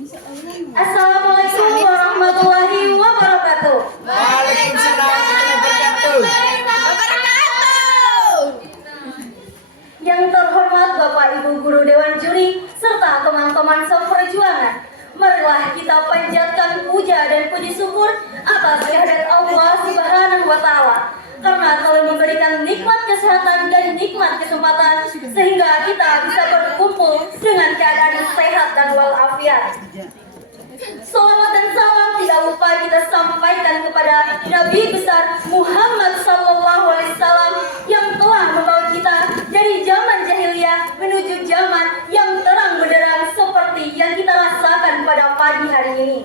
Assalamualaikum warahmatullahi wabarakatuh. Waalaikumsalam warahmatullahi wabarakatuh. Yang terhormat Bapak Ibu Guru Dewan Juri serta teman-teman seperjuangan, marilah kita panjatkan puja dan puji syukur atas kehadirat Allah Subhanahu wa Ta'ala karena telah memberikan nikmat kesehatan dan nikmat kesempatan sehingga kita bisa berkumpul dengan keadaan sehat dan walafiat. Salawat dan salam tidak lupa kita sampaikan kepada Nabi besar Muhammad SAW yang telah membawa kita dari zaman jahiliyah menuju zaman yang terang benderang seperti yang kita rasakan pada pagi hari ini.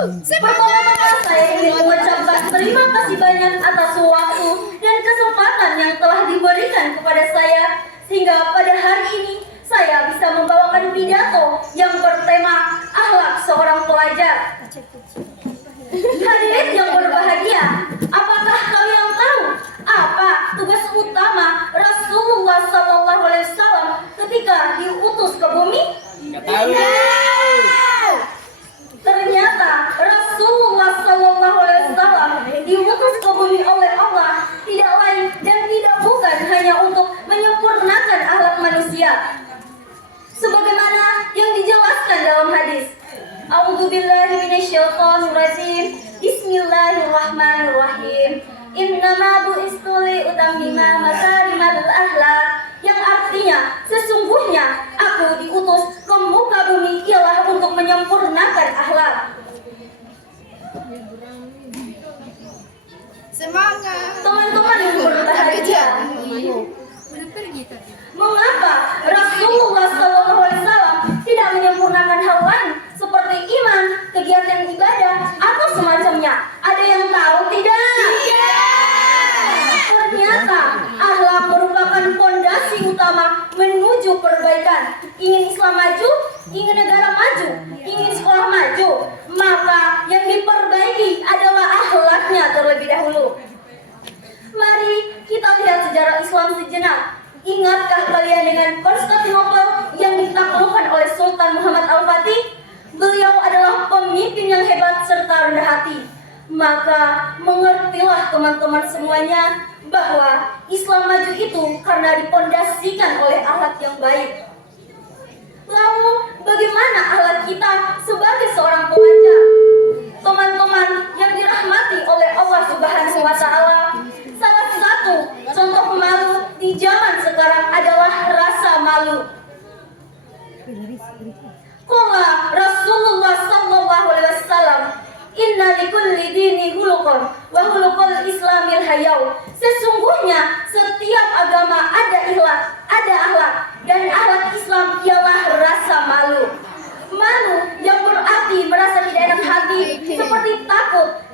Pertama-tama saya ingin mengucapkan terima kasih banyak atas waktu dan kesempatan yang telah diberikan kepada saya sehingga pada hari ini saya bisa membawakan pidato yang bertema akhlak seorang pelajar. Hadirin yang berbahagia, apakah kalian tahu apa tugas utama Rasulullah SAW ketika diutus ke bumi? Nggak tahu. Ternyata Rasulullah SAW diutus ke bumi oleh Allah tidak lain dan tidak bukan hanya untuk menyempurnakan akhlak manusia. Sebagaimana yang dijelaskan dalam hadis. A'udzubillahi minasyaitonirrajim. Bismillahirrahmanirrahim. Innama bu'istu li utammima makarimal akhlak, yang artinya sesungguhnya aku diutus ke muka bumi ialah untuk menyempurnakan akhlak. Semangat. Teman-teman yang berbahagia, mengapa Rasulullah SAW tidak menyempurnakan hal lain seperti iman, kegiatan ibadah, atau semacamnya? Ada yang tahu tidak? Ternyata akhlak merupakan fondasi utama menuju perbaikan. Ingin Islam maju, ingin negara maju, ingin sekolah maju, maka yang diperbaiki adalah akhlaknya terlebih dahulu. Mari kita lihat sejarah Islam sejenak. Ingatkah kalian dengan Konstantinopel yang ditaklukkan oleh Sultan Muhammad Al-Fatih? Beliau adalah pemimpin yang hebat serta rendah hati. Maka mengertilah teman-teman semuanya bahwa Islam maju itu karena dipondasikan oleh akhlak yang baik. Lalu bagaimana akhlak kita sebagai seorang pelajar? Teman-teman yang dirahmati oleh Allah Subhanahu wa Ta'ala, salah satu contoh malu di zaman sekarang adalah rasa malu. Qala Rasulullah sallallahu alaihi wasallam, inna likulli dini khuluqan wa khuluqul islamil hayau. Sesungguhnya setiap agama ada akhlak dan akhlak Islam ialah rasa malu. Malu yang berarti merasa tidak enak hati, seperti takut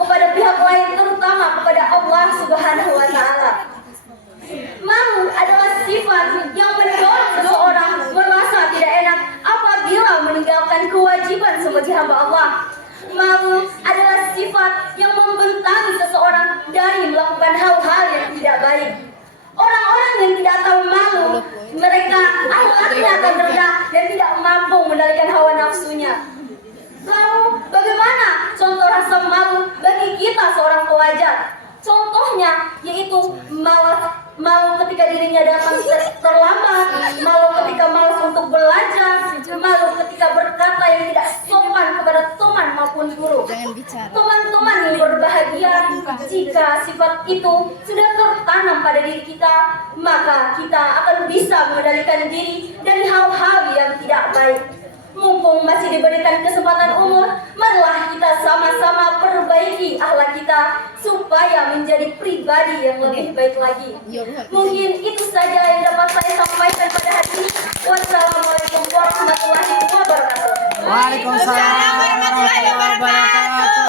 kepada pihak lain, terutama kepada Allah Subhanahu wa Ta'ala. Malu adalah sifat yang mendorong seseorang merasa tidak enak apabila meninggalkan kewajiban sebagai hamba Allah. Malu adalah sifat yang membentangi seseorang dari melakukan hal-hal yang tidak baik. Orang-orang yang tidak tahu malu, mereka akhlaknya akan rendah dan tidak mampu mengendalikan hawa nafsunya. Lalu bagaimana contoh rasa malu bagi kita seorang pelajar? Contohnya yaitu malu ketika dirinya datang terlambat, malu ketika malas untuk belajar, malu ketika berkata yang tidak sopan kepada teman maupun guru. Teman-teman yang berbahagia, jika sifat itu sudah tertanam pada diri kita, maka kita akan bisa mengendalikan diri dari hal-hal yang tidak baik. Mumpung masih diberikan kesempatan umur, marilah kita sama-sama perbaiki akhlak kita supaya menjadi pribadi yang lebih baik lagi. Mungkin itu saja yang dapat saya sampaikan pada hari ini. Wassalamualaikum warahmatullahi wabarakatuh. Waalaikumsalam warahmatullahi wabarakatuh.